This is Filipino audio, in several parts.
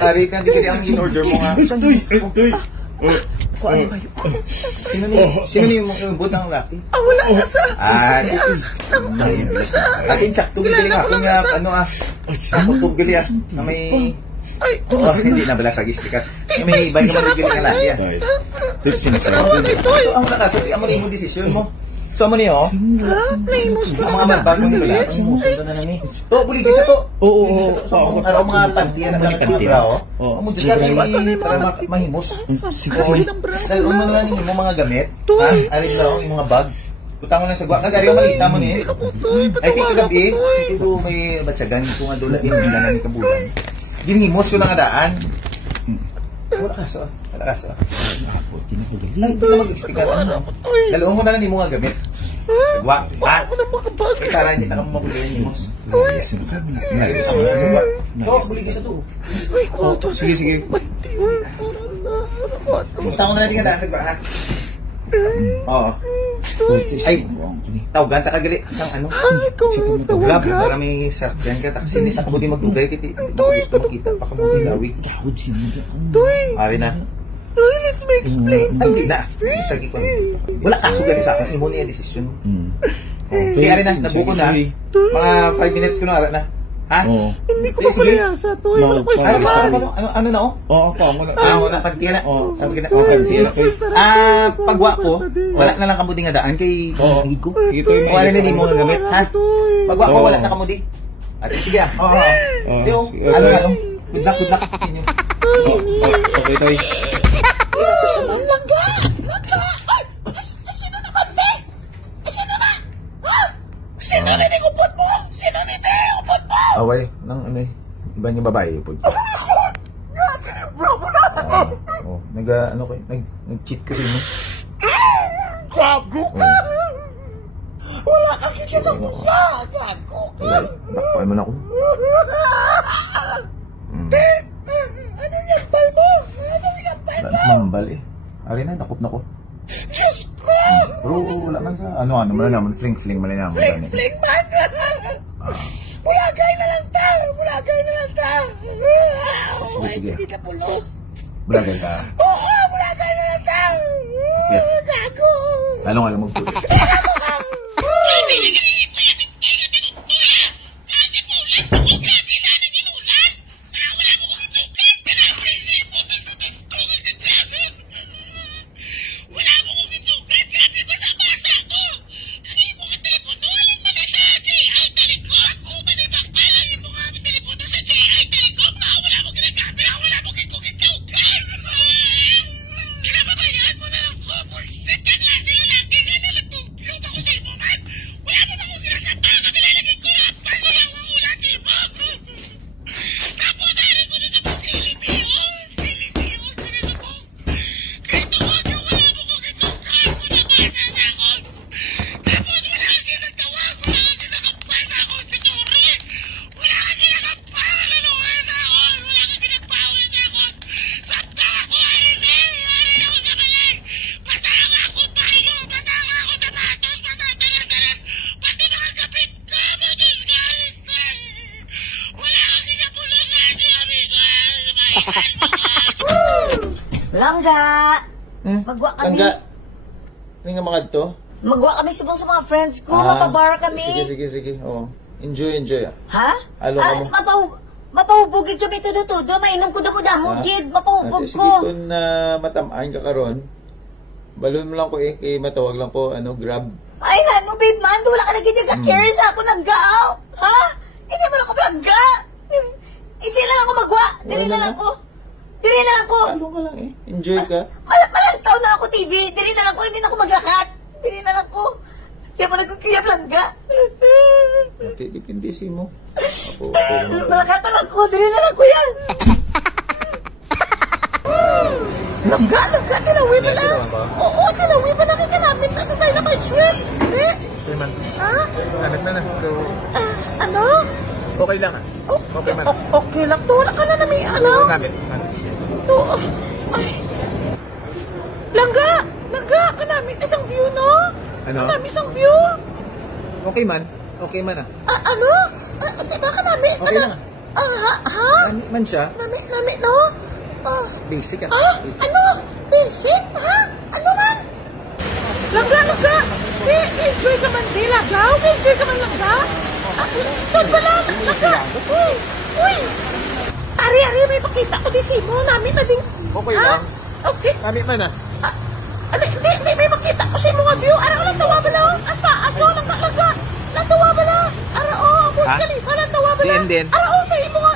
Ari ka, di ka ang in-order mo nga. Sino ni yung butang laki? Wala na sa. Atin siya, tugigali nga. Kung nga, ako tugigali na may... hindi na bala sagis ka. May ibang naman tugigali ka laki. Ito ang nakaso, ang mo desisyon mo. So, mo niyo? Naimos ko. Ang mga marbagong nila. Musunod na nani. To, buli ka to. Oo. Ang mga pantiyan na pantiyan. Ang mo dyan para mahimos. Sige lang, bro. Dahil mo na lang yung mga gamit. Alin lang yung mga bag. Putang mo na sa guwa. Kagari yung malita mo ni. Ay, tika gabi. Ito may batsagan. Ito nga doon lang yung bilanan ni Kabulan. Ginimos ko lang adaan. Wala kaso. Ay, ito na mag-explicar. Dalawang mo na lang yung mga gamit. Wah, cara hindi na mo mabuli mo. Buli ka sa to. Uy, kuto. Sige. Tawag na natin ka daan sa baha. Oo. Ay, tawagan ta kagali sang ano? Grab para may sakyan ka taksi ni sa kabuti magdugay kiti. Gusto makita pa kabuti lawig. Ari na. Let me explain. Hindi na. Sige ko. Wala kaso gali sa akin. Imo niya desisyon. Kaya rin na, nabuko na. Mga 5 minutes ko na ara na. Ha? Hindi ko mapalasa to. Ano na oh? Ako na. Wala pagkira na. Sabi ka na. Pagwa ko, wala na lang kamudi nga daan kay Higo. Wala na din mo nga gamit. Ha? Pagwa ko, wala na kamudi. At sige ah. Ano? Good luck. Okay, Toy. Ito sa man langga. Sino naman din? Sino na? Sino na yung upot mo? Sino na yung upot mo? Away, nang ano eh. Iba niya babae upot. Bro, muna. Nag-cheat kasi mo. Gago ka. Wala kang kita sa mukha. Gago ka. Bakpain mo na ako. Ano yung bal mo? Mambal eh. Ari na, nakop na ko. Diyos ko! Bro, wala man sa... Ano man naman, fling man naman. Fling man! Bulagay na lang ta! Hindi ka pulos. Bulagay ka? Oo, bulagay na lang ta! Gago! Lalong magpulos. Gago ka! Langga! Magwa kami. Langga? Ano nga mga to? Magwa kami subong sa mga friends ko. Mapabar kami. Sige. Oh. Enjoy ah. Ha? Alo ka mo. Mapahubugid kami tudo-tudo. Mainom ko damo-damo, Jid. Mapahubog ko. Sige kung matamaan ka karon. Balon mo lang ko kay matawag lang ko, Grab. Ay, ano, babe man? Wala ka na ganyan ka-carry sa ako ng gaaw. Ha? Hindi mo lang ako langga. Hindi lang ako magwa. Dili na lang ko. Along ka lang Enjoy ka. Malantaw na ako, TV. Dili na lang ko. Hindi na ako maglakat. Dili na lang ko. Kaya mo nagkukiyap langga. Depende si mo. Malakat na lang ko. Dili na lang ko yan. Langga. Tilawi mo na. Oo, tilawi mo na kaya namin. Kasi tayo na may shrimp. Ha? Hanap na. Ano? Okay lang Okay man. Okay lang to. Wala ka na namin Gamit. To. Ay. Langga ka namin. Isang view, no? Ano? Namin isang view. Okay man ah. Ano? Diba ka namin? Okay lang. Nami man siya. Nami, no? Basic ah. Basic. Ano? Basic, ha? Ano man? Langga. Enjoy ka man, di lagaw? Enjoy ka man, langga? Doon ba lang? Langga. Uy. Ari, may pakita ko di simo. Nami na din. Okay lang. Okay. Nami man ah. Hindi, may makita ko simo nga view. Ara, lang tawa ba lang? Aso, langga. Lang tawa ba lang? Ara, Burj Khalifa, lang tawa ba lang? Din. Ara, sa imo nga,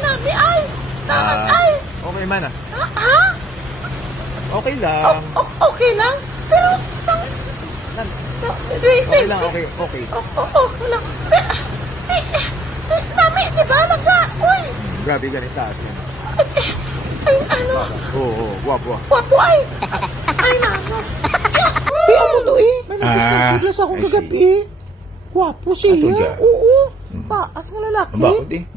Nami, ay. Tamas, ay. Okay man ah. Ha? Okay lang. Okay lang? Pero, Okay lang, okay. Okay lang. Mami, di ba? Uy! Grabe ganit taas yan. Ay, ano? Oo, guwapo ah. Wapo, ay! Ay, nano. Di ako to eh. May nagdiscuss akong I see. kagabi. Wapo siya. Oo. Taas nga lalaki.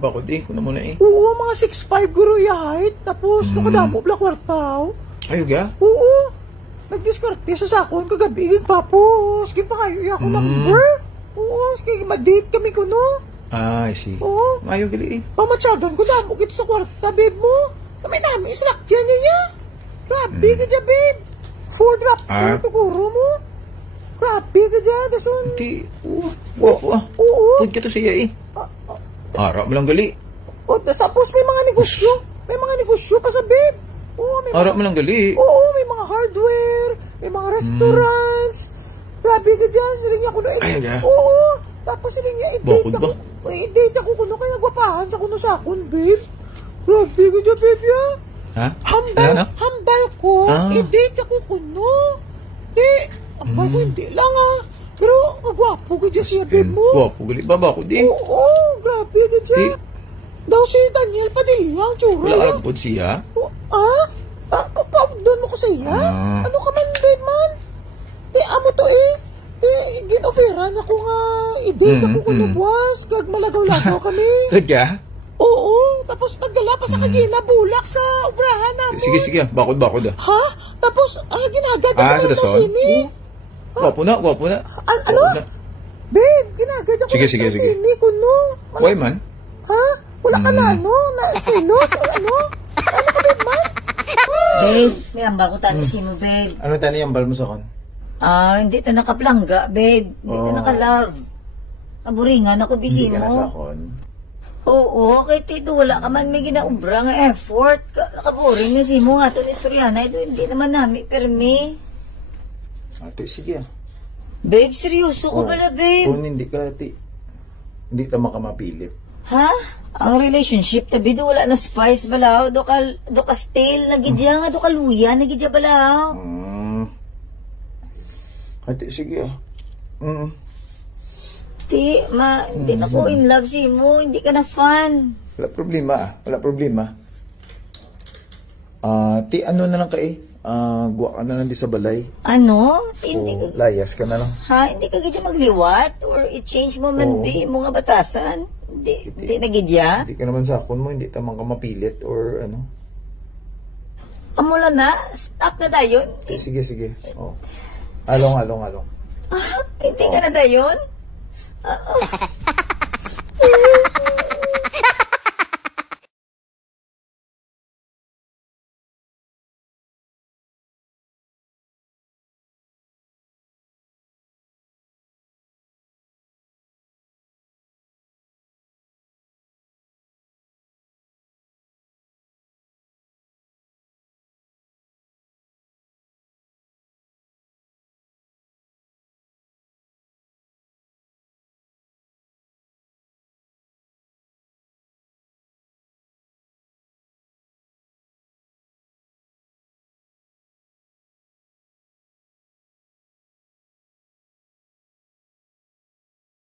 Bakod eh. Kuna muna eh. Oo, mga 6'5" guro yung height. Tapos, nakadamo pala kwartaw. Ayaw ga? Oo. Nagdiskarte sa sakon kagabi. Tapos, kinpakayo ako number. Oo, mag-date kami ko, no? I see. Oo. Ayaw gali eh. Pamatsagan ko damo kito sa kwarta, babe mo. Kami namin isinakyan niya. Grabe ka dyan, babe. Full drop ko, tuguro mo. Grabe ka dyan, dasun. Hindi. Guwapo ah. Oo. Pud ka to siya eh. Harap mo lang gali. O, tapos may mga negosyo. May mga negosyo pa sa babe. Oo, may Harap mo lang gali. Oo, may mga hardware, may mga restaurants. Grabe ka dyan, siling ako na Oo, tapos siling niya, i-date ako. I-date ako kuno, kaya nagwapahan sa kuno sa akon, babe. Grabe ka dyan, babe, ya. Ha? Hambal ko, i-date ako kuno. Hambal ko, hindi lang Pero, agwapo ka dyan siya, babe mo. Guwapo gali. Baba ko di. Oo, grabe ka dyan. Daw si Daniel Padilla, ang tsura. Wala ka po siya. Doon mo ko siya? Ano ka man, babe man? Amo to ginoferan ako nga, i-date ako kuno buwas, kag malagaw-lagaw kami. Kaya? Oo, tapos nagdala pa sa kagina, bulak sa obrahan namin. Sige, bakod ah. Ha? Tapos, ginagad ako ng sini. Guwapo na. Ano? Babe, ginagad ako ng sini kuno. Why man? Ha? Wala ka na silos o ano? Ano ka, babe man? Babe, may ambal ko tani mo, babe. Ano tani ang bal mo sa kon? Hindi ta nakaplangga, babe. Hindi ta naka-love. Kaburingan ako bisi mo. Hindi ka na sa kon. Oo, kay Tito, wala ka man may ginaubra nga effort. Nakaboring na si mo nga ito istoryana. Ito hindi naman namin permi. Ate, sige ah. Babe, seryoso ko pala, babe. Kung hindi ka, ate, hindi ka makamapilit. Ha? Ang relationship, tabi do wala na spice balaw. Do ka stale na gidya nga, do ka luya na gidya balaw. Ate, sige ah. Hindi na ko in love si mo. Hindi ka na fan. Wala problema. Ti, ano na lang ka eh? Guwa ka na lang di sa balay. Ano? Hindi ka... Layas ka na lang. Ha? Hindi ka gidya magliwat? Or i-change mo man di mo nga batasan? Hindi na gidya? Hindi ka naman sa akon mo, hindi tamang ka mapilit or ano. Amula na? Stop na dayon? Sige. Along. Hindi ka na dayon?